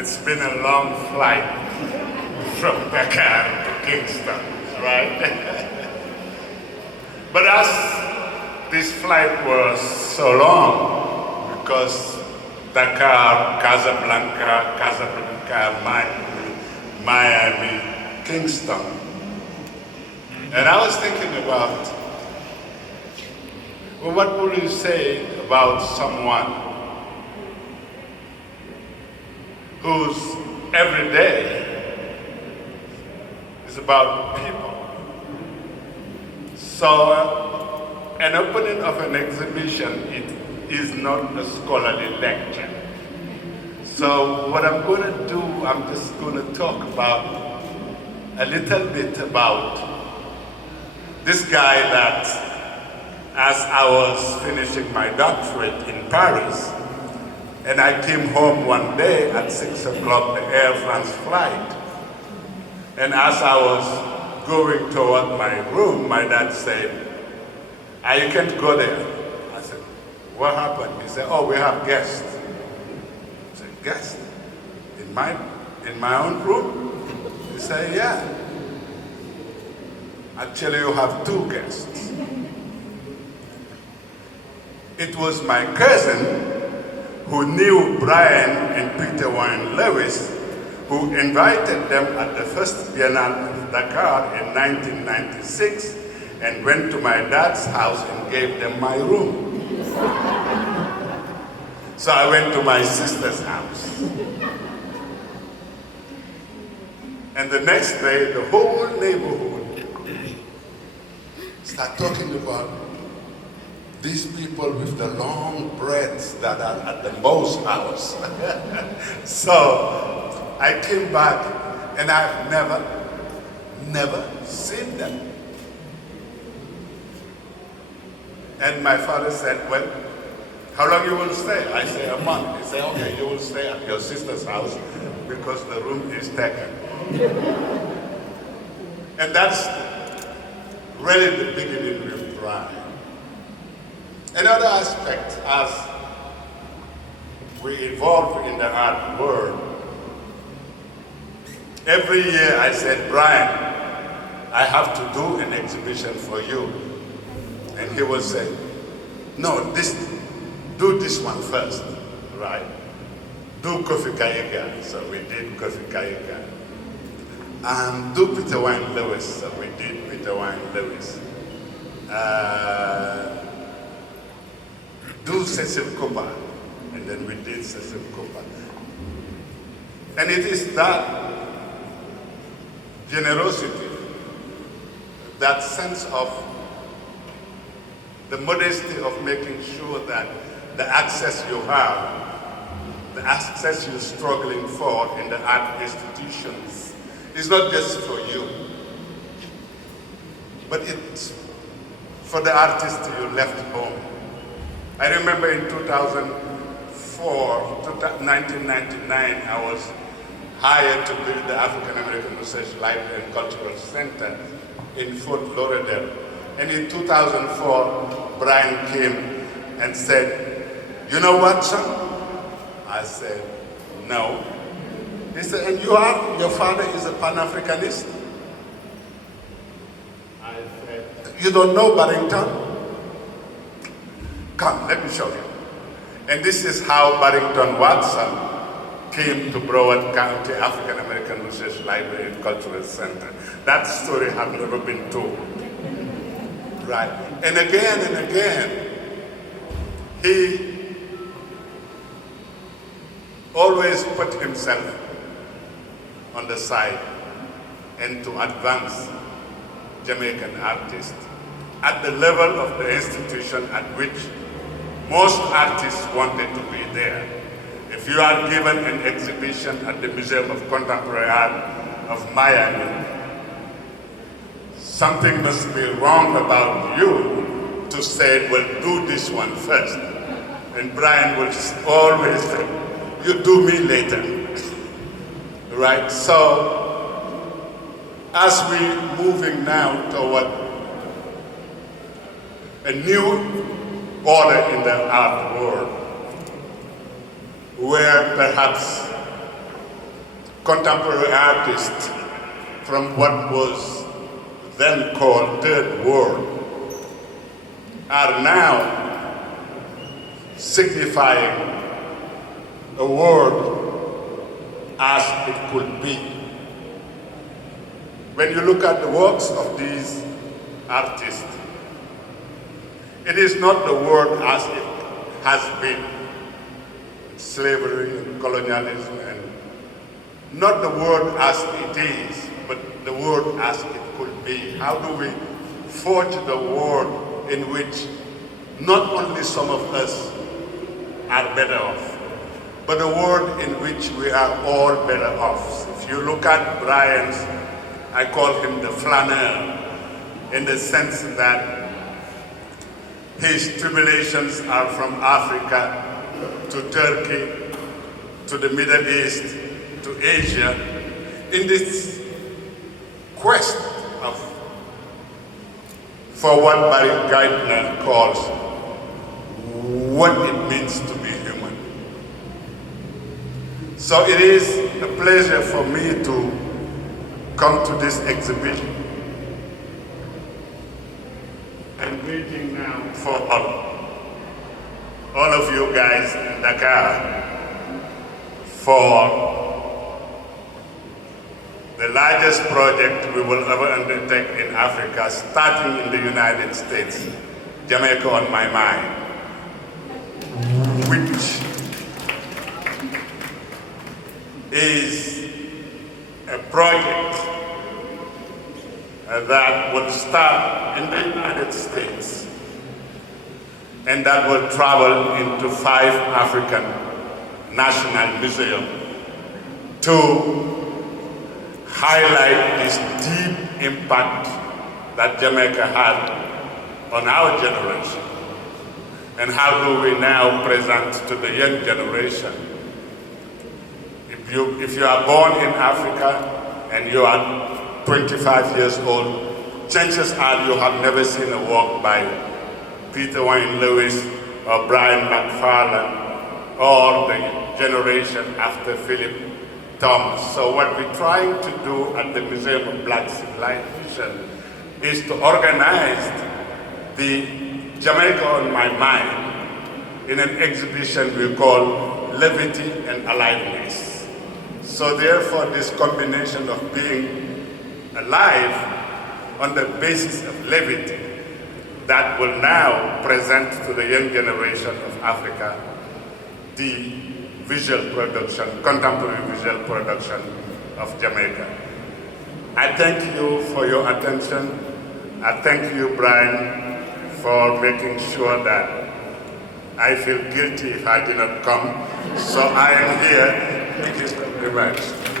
It's been a long flight from Dakar to Kingston, right? But as this flight was so long, because Dakar, Casablanca, Miami, Kingston. And I was thinking about, well, what would you say about someone whose every day is about people? So an opening of an exhibition, it is not a scholarly lecture. So what I'm going to do, I'm just going to talk about a little bit about this guy that, as I was finishing my doctorate in Paris, and I came home one day at 6 o'clock, the Air France flight, and as I was going toward my room, my dad said, you can't go there. I said, what happened? He said, oh, we have guests. I said, guests? In my own room? He said, yeah. Actually, you have two guests. It was my cousin who knew Bryan and Peter Wine Lewis, who invited them at the first Biennale of Dakar in 1996 and went to my dad's house and gave them my room. So I went to my sister's house. And the next day, the whole neighborhood started talking about these people with the long breads that are at the M'Bow's house. So I came back and I've never seen them. And my father said, well, how long you will stay? I say, a month. He said, okay, you will stay at your sister's house because the room is taken. And that's really the beginning with Bryan. Another aspect, as we evolve in the art world, every year I said, Bryan, I have to do an exhibition for you. And he would say, no, do this one first, right? Do Kofi Kaiga, so we did Kofi Kaiga. And do Peter Wine Lewis, so we did Peter Wine Lewis. Do Cecil Cooper, and then we did Cecil Cooper. And it is that generosity, that sense of the modesty of making sure that the access you have, the access you're struggling for in the art institutions is not just for you, but it's for the artists you left home. I remember in 1999, I was hired to build the African American Research Library and Cultural Center in Fort Lauderdale. And in 2004, Bryan came and said, you know what, son? I said, no. He said, and your father is a Pan-Africanist? I said, you don't know Barrington? Come, let me show you. And this is how Barrington Watson came to Broward County African American Research Library and Cultural Center. That story had never been told. Right. And again, he always put himself on the side and to advance Jamaican artists at the level of the institution at which most artists wanted to be there. If you are given an exhibition at the Museum of Contemporary Art of Miami, something must be wrong about you to say, well, do this one first. And Bryan will always say, you do me later. Right? So, as we're moving now toward a new order in the art world, where perhaps contemporary artists from what was then called Third World are now signifying a world as it could be. When you look at the works of these artists, it is not the world as it has been, slavery and colonialism, and not the world as it is, but the world as it could be. How do we forge the world in which not only some of us are better off, but a world in which we are all better off? If you look at Bryan's, I call him the flaneur, in the sense that his tribulations are from Africa to Turkey, to the Middle East, to Asia, in this quest for what Barry Geithner calls what it means to be human. So it is a pleasure for me to come to this exhibition. I'm waiting now for all of you guys in Dakar for the largest project we will ever undertake in Africa, starting in the United States, Jamaica on My Mind, which is a project that will start in the United States and that will travel into 5 African national museums to highlight this deep impact that Jamaica had on our generation. And how do we now present to the young generation? If you are born in Africa and you are 25 years old, chances are you have never seen a work by Peter Wayne Lewis or Bryan McFarlane or the generation after Philip Thomas. So what we're trying to do at the Museum of Black Civilization is to organize the Jamaica on My Mind in an exhibition we call Levity and Aliveness. So therefore this combination of being alive on the basis of levity that will now present to the young generation of Africa the visual production, contemporary visual production of Jamaica. I thank you for your attention. I thank you, Bryan, for making sure that I feel guilty if I did not come. So I am here. Thank you very much.